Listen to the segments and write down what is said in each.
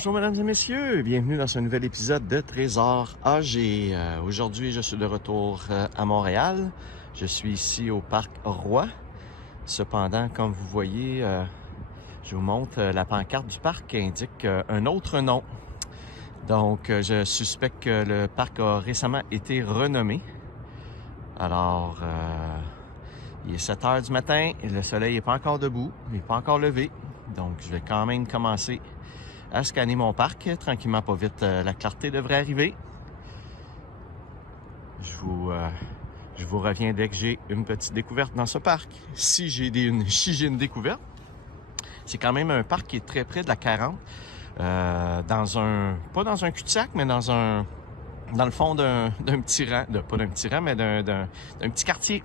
Bonjour mesdames et messieurs, bienvenue dans ce nouvel épisode de Trésors AG. Aujourd'hui, je suis de retour à Montréal. Je suis ici au Parc Roy. Cependant, comme vous voyez, je vous montre la pancarte du parc qui indique un autre nom. Donc, je suspecte que le parc a récemment été renommé. Alors, il est 7 heures du matin et le soleil n'est pas encore debout, il n'est pas encore levé. Donc, je vais quand même commencer à scanner mon parc. Tranquillement, pas vite, la clarté devrait arriver. Je vous reviens dès que j'ai une petite découverte dans ce parc. Si j'ai une découverte, c'est quand même un parc qui est très près de la 40. Pas dans un cul-de-sac, mais dans le fond d'un petit rang, pas d'un petit rang, mais d'un petit quartier.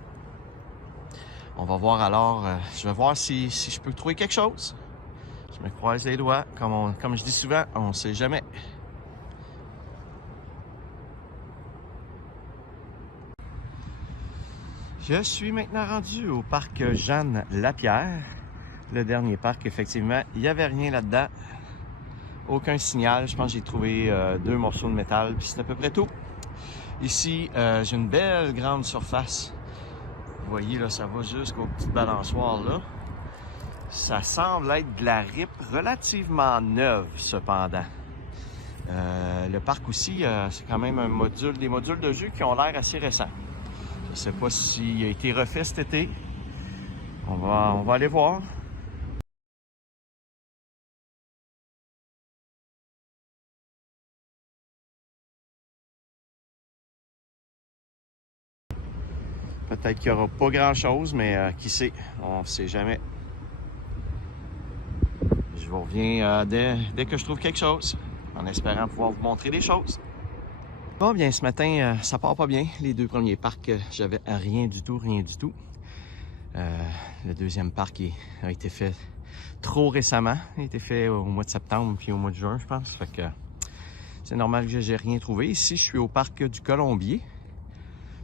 On va voir alors, je vais voir si je peux trouver quelque chose. Je me croise les doigts. Comme je dis souvent, on ne sait jamais. Je suis maintenant rendu au parc Jeanne-Lapierre. Le dernier parc, effectivement, il n'y avait rien là-dedans. Aucun signal. Je pense que j'ai trouvé 2 morceaux de métal, puis c'est à peu près tout. Ici, j'ai une belle grande surface. Vous voyez, là, ça va jusqu'aux petites balançoires, là. Ça semble être de la RIP relativement neuve, cependant. Le parc aussi, c'est quand même des modules de jeu qui ont l'air assez récents. Je ne sais pas s'il a été refait cet été. On va aller voir. Peut-être qu'il n'y aura pas grand-chose, mais qui sait? On ne sait jamais. Je vous reviens dès que je trouve quelque chose, en espérant pouvoir vous montrer des choses. Bon, bien, ce matin, ça part pas bien. Les 2 premiers parcs, j'avais rien du tout. Le deuxième parc a été fait trop récemment. Il a été fait au mois de septembre puis au mois de juin, je pense. Fait que c'est normal que j'ai rien trouvé. Ici, je suis au parc du Colombier.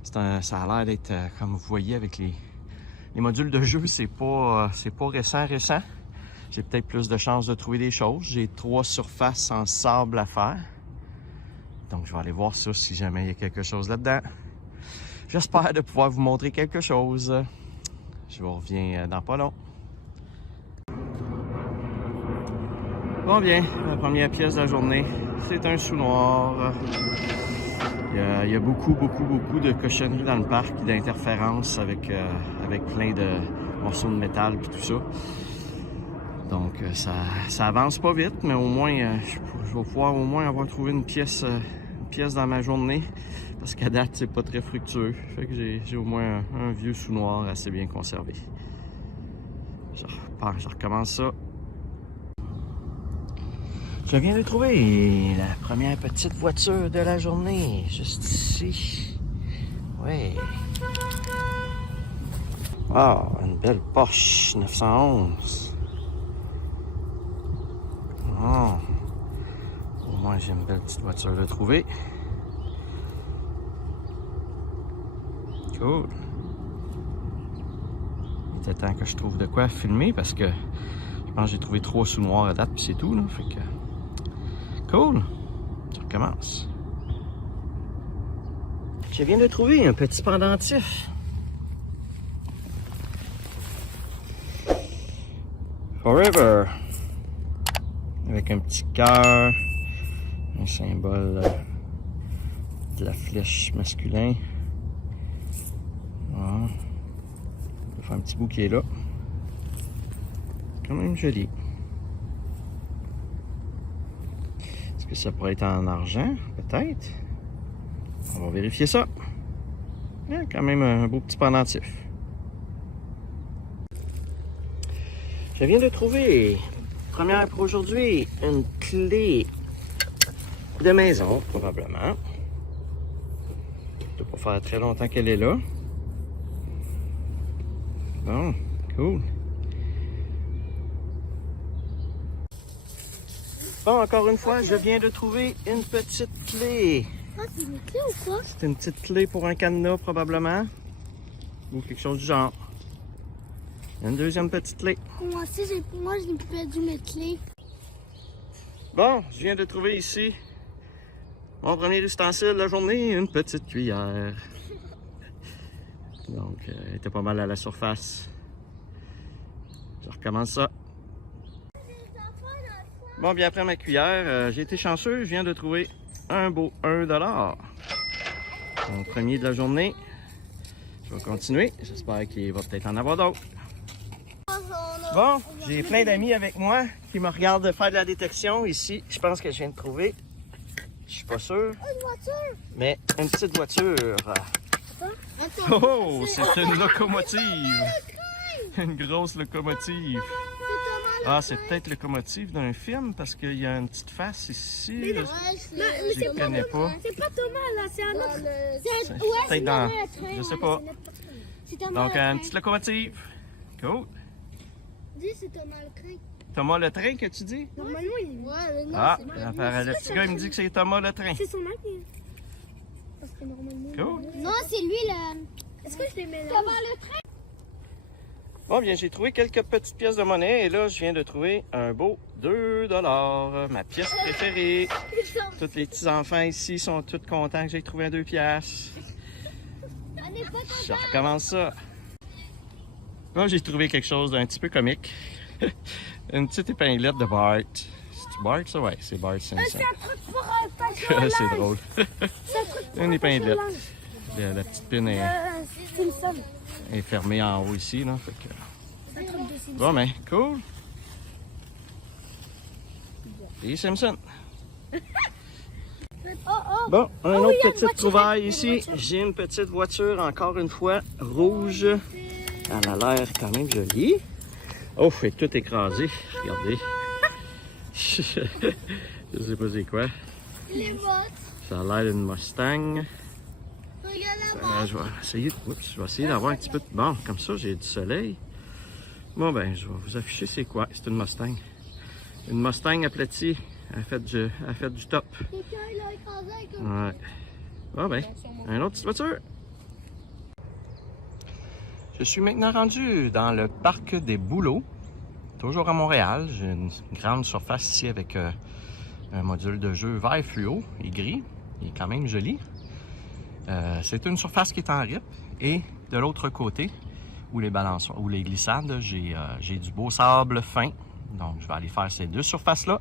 Ça a l'air d'être, comme vous voyez, avec les modules de jeu, c'est pas récent. J'ai peut-être plus de chances de trouver des choses. J'ai 3 surfaces en sable à faire. Donc, je vais aller voir ça si jamais il y a quelque chose là-dedans. J'espère de pouvoir vous montrer quelque chose. Je vous reviens dans pas long. Bon bien, la première pièce de la journée, c'est un sous-noir. Il y a beaucoup de cochonneries dans le parc, d'interférences avec plein de morceaux de métal et tout ça. Donc ça avance pas vite, mais au moins je vais pouvoir au moins avoir trouvé une pièce dans ma journée, parce qu'à date c'est pas très fructueux. Fait que j'ai au moins un vieux sous-noir assez bien conservé. Je recommence ça. Je viens de trouver la première petite voiture de la journée, juste ici. Oui. Ah, une belle Porsche 911. Oh. Au moins, j'ai une belle petite voiture de trouver. Cool. Il était temps que je trouve de quoi filmer, parce que je pense que j'ai trouvé 3 sous-noirs à date, puis c'est tout, là. Fait que... Cool! Je recommence. Je viens de trouver un petit pendentif. Forever. Avec un petit cœur. Un symbole de la flèche masculin. Voilà. On va faire un petit bouquet là. Quand même joli. Est-ce que ça pourrait être en argent? Peut-être. On va vérifier ça. Il y a quand même un beau petit pendentif. Je viens de trouver, première pour aujourd'hui, une clé de maison, probablement. Ça ne doit pas faire très longtemps qu'elle est là. Bon, cool. Bon, encore une fois, je viens de trouver une petite clé. Ah, c'est une clé ou quoi? C'est une petite clé pour un cadenas, probablement. Ou quelque chose du genre. Une deuxième petite clé. Moi aussi, j'ai perdu mes clés. Bon, je viens de trouver ici mon premier ustensile de la journée, une petite cuillère. Donc, elle était pas mal à la surface. Je recommence ça. Bon, bien après ma cuillère, j'ai été chanceux, je viens de trouver un beau 1 $. Mon premier de la journée. Je vais continuer, j'espère qu'il va peut-être en avoir d'autres. Bon, j'ai plein d'amis avec moi qui me regardent faire de la détection. Ici, je pense que je viens de trouver. Je suis pas sûr. Une voiture. Mais une petite voiture. Attends. Oh, c'est une locomotive. Une grosse locomotive. Ah, c'est peut-être locomotive d'un film parce qu'il y a une petite face ici. Je ne connais pas. C'est pas Thomas là, c'est un autre. C'est peut-être dans... Je sais pas. Donc, une petite locomotive. Cool. Dis, c'est Thomas le train. Thomas le train que tu dis? Normalement, il... Ouais, non, Ah, le petit gars il me dit que c'est Thomas le train. c'est son nom. Parce que normalement... Cool. Non, c'est lui le... Est-ce que je les mets là? Thomas le train. Bon, bien, j'ai trouvé quelques petites pièces de monnaie et là, je viens de trouver un beau 2 $. Ma pièce préférée. Tous les petits-enfants ici sont tous contents que j'ai trouvé un 2 piastres. Je recommence ça. Bon, j'ai trouvé quelque chose d'un petit peu comique. Une petite épinglette de Bart. C'est Bart, ça? Ouais, c'est Bart Simpson. C'est un truc pour un C'est drôle. Une épinglette. La petite pine est fermée en haut ici, là. Fait que... Bon, mais cool. Et Simpson. Bon, une autre petite trouvaille ici. J'ai une petite voiture, encore une fois, rouge. Elle a l'air quand même jolie. Oh, elle est toute écrasée. Regardez. Je sais pas c'est quoi. Les bottes. Ça a l'air d'une Mustang. Regarde Je vais essayer d'avoir un petit peu de... Bon, comme ça, j'ai du soleil. Bon, ben, je vais vous afficher c'est quoi. C'est une Mustang. Une Mustang aplatie. Elle fait du top. Quelqu'un, il a écrasé avec un... Ouais. Bon, ben, une autre petite voiture. Je suis maintenant rendu dans le parc des Bouleaux. Toujours à Montréal. J'ai une grande surface ici avec un module de jeu vert fluo et gris. Il est quand même joli. C'est une surface qui est en RIP. Et de l'autre côté, où les balançoires, où les glissades, j'ai du beau sable fin. Donc, je vais aller faire ces deux surfaces-là.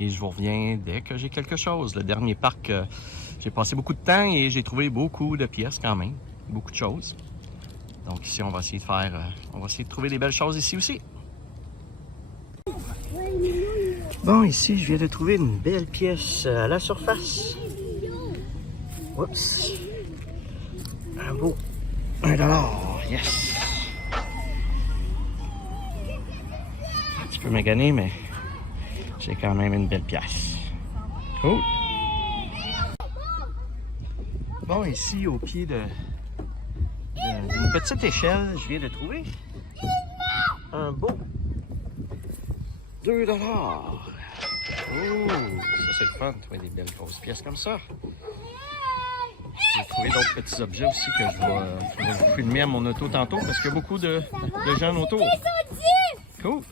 Et je vous reviens dès que j'ai quelque chose. Le dernier parc, j'ai passé beaucoup de temps et j'ai trouvé beaucoup de pièces quand même. Beaucoup de choses. Donc ici, on va essayer de faire... on va essayer de trouver des belles choses ici aussi. Bon, ici, je viens de trouver une belle pièce à la surface. Oups. Un beau 1 $. Yes. Un petit peu magané, mais j'ai quand même une belle pièce. Cool. Bon, ici, au pied d'une petite échelle, je viens de trouver un beau 2 $. Oh, ça c'est le fun, de trouver des belles grosses pièces comme ça. J'ai trouvé d'autres petits objets aussi que je vais vous filmer à mon auto tantôt parce qu'il y a beaucoup de gens autour. Cool.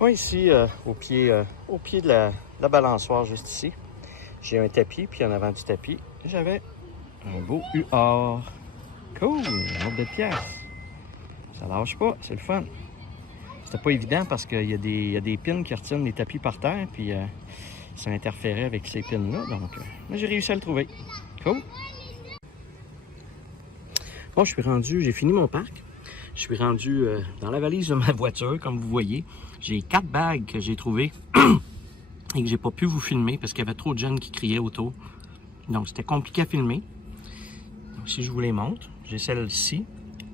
Moi ici, au pied de la balançoire juste ici, j'ai un tapis, puis en avant du tapis, j'avais un beau UR. Cool, une autre belle pièce. Ça lâche pas, c'est le fun. C'était pas évident parce qu'il y a des pins qui retiennent les tapis par terre, puis ça interférait avec ces pins-là, donc j'ai réussi à le trouver. Cool. Bon, j'ai fini mon parc. Je suis rendu dans la valise de ma voiture, comme vous voyez. J'ai 4 bagues que j'ai trouvées et que j'ai pas pu vous filmer parce qu'il y avait trop de jeunes qui criaient autour. Donc, c'était compliqué à filmer. Donc, si je vous les montre, j'ai celle-ci.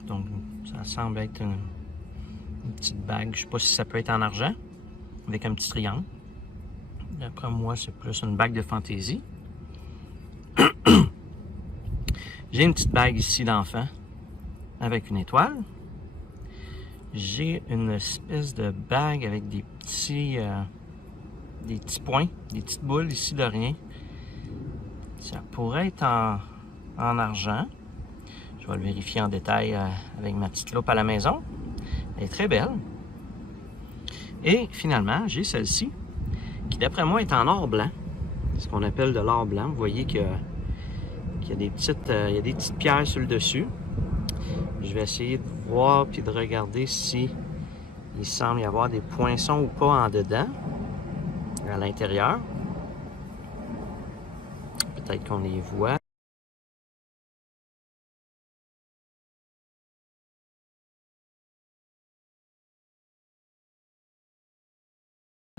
Donc, ça semble être une petite bague. Je sais pas si ça peut être en argent, avec un petit triangle. D'après moi, c'est plus une bague de fantaisie. J'ai une petite bague ici d'enfant, avec une étoile. J'ai une espèce de bague avec des petits points, des petites boules ici de rien. Ça pourrait être en argent. Je vais le vérifier en détail avec ma petite loupe à la maison. Elle est très belle. Et finalement, j'ai celle-ci, qui d'après moi est en or blanc. C'est ce qu'on appelle de l'or blanc. Vous voyez qu'il y a des petites pierres sur le dessus. Je vais essayer de voir puis de regarder si il semble y avoir des poinçons ou pas en dedans, à l'intérieur. Peut-être qu'on les voit.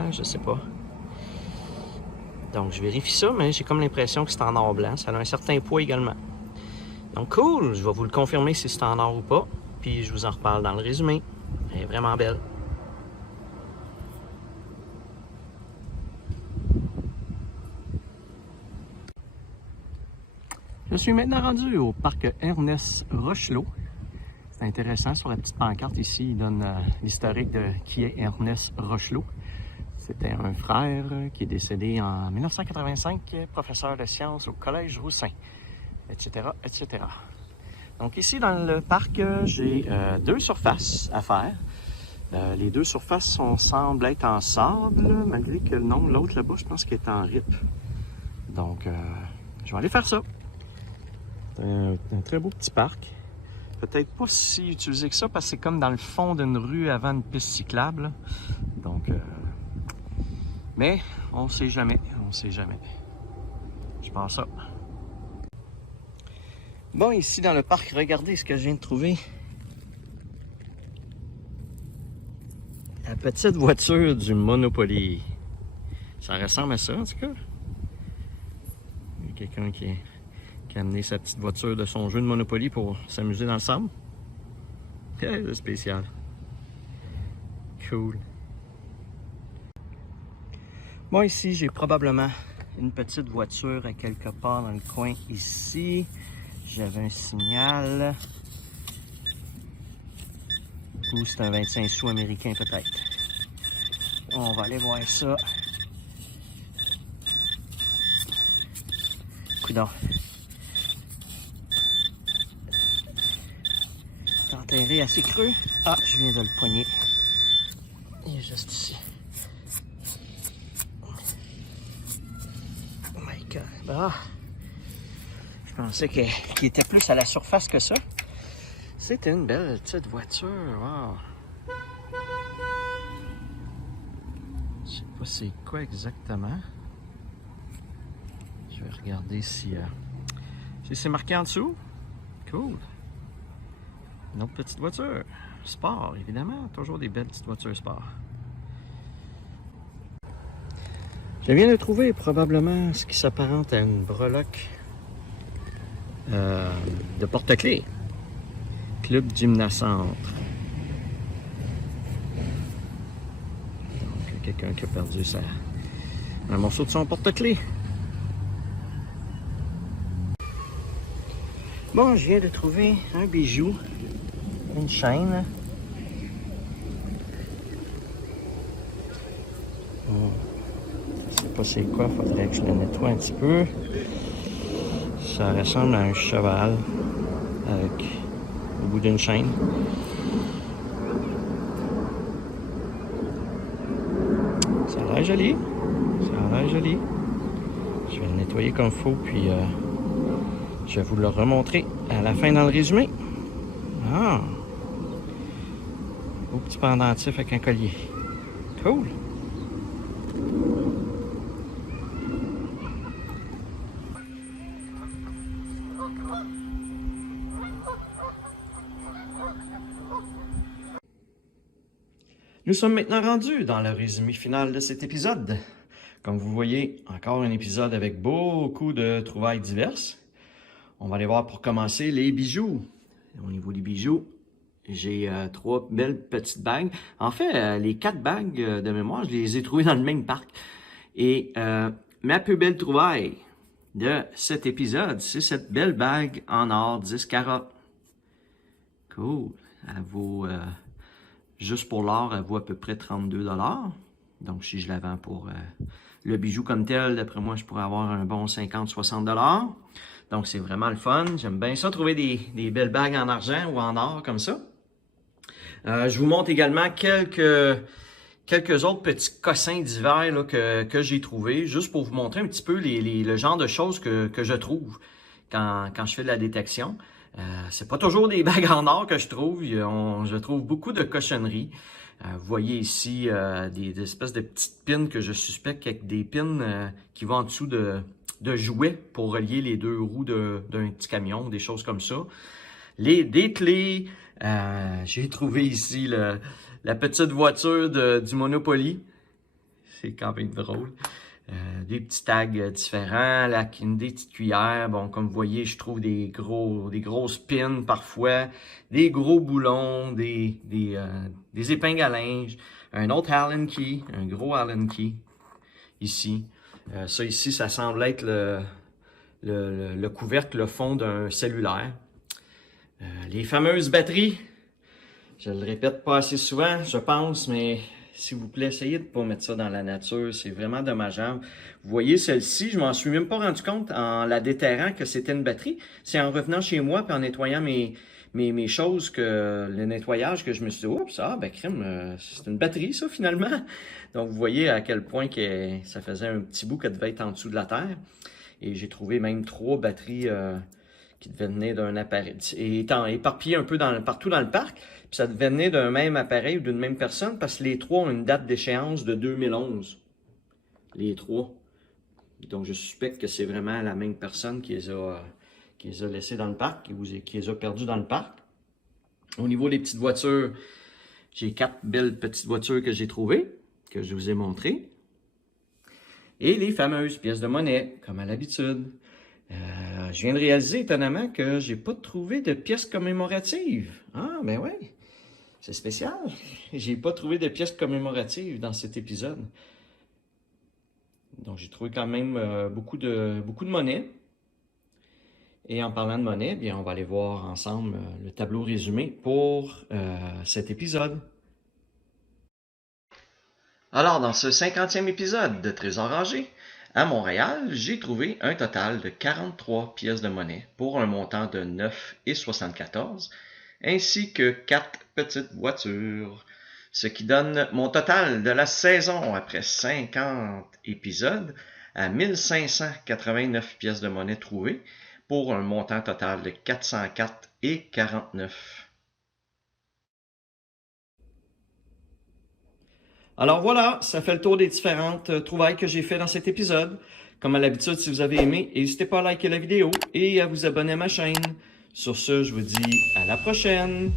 Je sais pas. Donc je vérifie ça, mais j'ai comme l'impression que c'est en or blanc. Ça a un certain poids également. Donc cool, je vais vous le confirmer si c'est en or ou pas. Puis je vous en reparle dans le résumé. Elle est vraiment belle. Je suis maintenant rendu au parc Ernest Rochelot. C'est intéressant, sur la petite pancarte ici, il donne l'historique de qui est Ernest Rochelot. C'était un frère qui est décédé en 1985, professeur de sciences au Collège Roussin, etc., etc. Donc ici, dans le parc, j'ai deux surfaces à faire. Les deux surfaces semblent être en sable, malgré que le nom de l'autre là-bas, je pense qu'il est en rip. Donc, je vais aller faire ça. C'est un très beau petit parc. Peut-être pas si utilisé que ça, parce que c'est comme dans le fond d'une rue avant une piste cyclable. Donc, mais on ne sait jamais, on ne sait jamais. Je pense ça. Bon, ici dans le parc, regardez ce que je viens de trouver. La petite voiture du Monopoly. Ça ressemble à ça, en tout cas. Il y a quelqu'un qui a amené sa petite voiture de son jeu de Monopoly pour s'amuser dans le sable. C'est spécial. Cool. Bon, ici, j'ai probablement une petite voiture à quelque part dans le coin ici. J'avais un signal. Ou c'est un 25 sous américain peut-être. On va aller voir ça. Coudonc. C'est enterré assez creux. Ah, je viens de le poigner. Il est juste ici. Oh my god. Ah. Je pensais qu'il était plus à la surface que ça. C'était une belle petite voiture. Wow. Je sais pas c'est quoi exactement. Je vais regarder si c'est marqué en dessous. Cool. Une autre petite voiture. Sport, évidemment. Toujours des belles petites voitures sport. Je viens de trouver probablement ce qui s'apparente à une breloque de porte-clés. Club Gymnacentre. Donc, quelqu'un qui a perdu un morceau de son porte-clés. Bon, je viens de trouver un bijou, une chaîne. Je sais pas c'est quoi, faudrait que je le nettoie un petit peu. Ça ressemble à un cheval avec au bout d'une chaîne. Ça a l'air joli. Ça a l'air joli. Je vais le nettoyer comme il faut, puis je vais vous le remontrer à la fin dans le résumé. Ah! Beau petit pendentif avec un collier. Cool! Nous sommes maintenant rendus dans le résumé final de cet épisode. Comme vous voyez, encore un épisode avec beaucoup de trouvailles diverses. On va aller voir pour commencer les bijoux. Au niveau des bijoux, j'ai trois belles petites bagues. En fait, les 4 bagues de mémoire, je les ai trouvées dans le même parc. Et ma plus belle trouvaille de cet épisode, c'est cette belle bague en or 10 carats. Cool. Elle vaut... juste pour l'or, elle vaut à peu près 32 $. Donc, si je la vends pour le bijou comme tel, d'après moi, je pourrais avoir un bon 50-60 $. Donc, c'est vraiment le fun. J'aime bien ça, trouver des belles bagues en argent ou en or comme ça. Je vous montre également quelques quelques autres petits cossins d'hiver là, que j'ai trouvés, juste pour vous montrer un petit peu le genre de choses que je trouve quand je fais de la détection. C'est pas toujours des bagues en or que je trouve, je trouve beaucoup de cochonneries. Vous voyez ici des espèces de petites pins que je suspecte avec des pins qui vont en dessous de jouets pour relier les deux roues d'un petit camion, des choses comme ça. Des clés, j'ai trouvé ici la petite voiture du Monopoly. C'est quand même drôle. Des petits tags différents, des petites cuillères. Bon, comme vous voyez, je trouve des grosses pins parfois, des gros boulons, des épingles à linge, un autre Allen key, un gros Allen key ici. Ça ici, ça semble être le couvercle, le fond d'un cellulaire. Les fameuses batteries, je le répète pas assez souvent, je pense, mais s'il vous plaît, essayez de ne pas mettre ça dans la nature, c'est vraiment dommageable. Vous voyez celle-ci, je m'en suis même pas rendu compte en la déterrant que c'était une batterie. C'est en revenant chez moi et en nettoyant mes choses, le nettoyage, que je me suis dit, oups, ben crème, c'est une batterie ça finalement. Donc vous voyez à quel point ça faisait un petit bout qu'elle devait être en dessous de la terre. Et j'ai trouvé même 3 batteries qui devaient venir d'un appareil, et étant éparpillées un peu partout dans le parc, puis ça devait venir d'un même appareil ou d'une même personne, parce que les 3 ont une date d'échéance de 2011. Les 3. Donc je suspecte que c'est vraiment la même personne qui les a laissés dans le parc, qui les a perdus dans le parc. Au niveau des petites voitures, j'ai 4 belles petites voitures que j'ai trouvées, que je vous ai montrées. Et les fameuses pièces de monnaie, comme à l'habitude. Je viens de réaliser étonnamment que j'ai pas trouvé de pièces commémoratives. Ah, ben ouais, c'est spécial. J'ai pas trouvé de pièces commémoratives dans cet épisode. Donc j'ai trouvé quand même beaucoup de monnaie. Et en parlant de monnaie, bien, on va aller voir ensemble le tableau résumé pour cet épisode. Alors, dans ce 50e épisode de Trésor rangé, à Montréal, j'ai trouvé un total de 43 pièces de monnaie pour un montant de 9,74 ainsi que 4 petites voitures, ce qui donne mon total de la saison après 50 épisodes à 1589 pièces de monnaie trouvées pour un montant total de 404,49. Alors voilà, ça fait le tour des différentes trouvailles que j'ai fait dans cet épisode. Comme à l'habitude, si vous avez aimé, n'hésitez pas à liker la vidéo et à vous abonner à ma chaîne. Sur ce, je vous dis à la prochaine!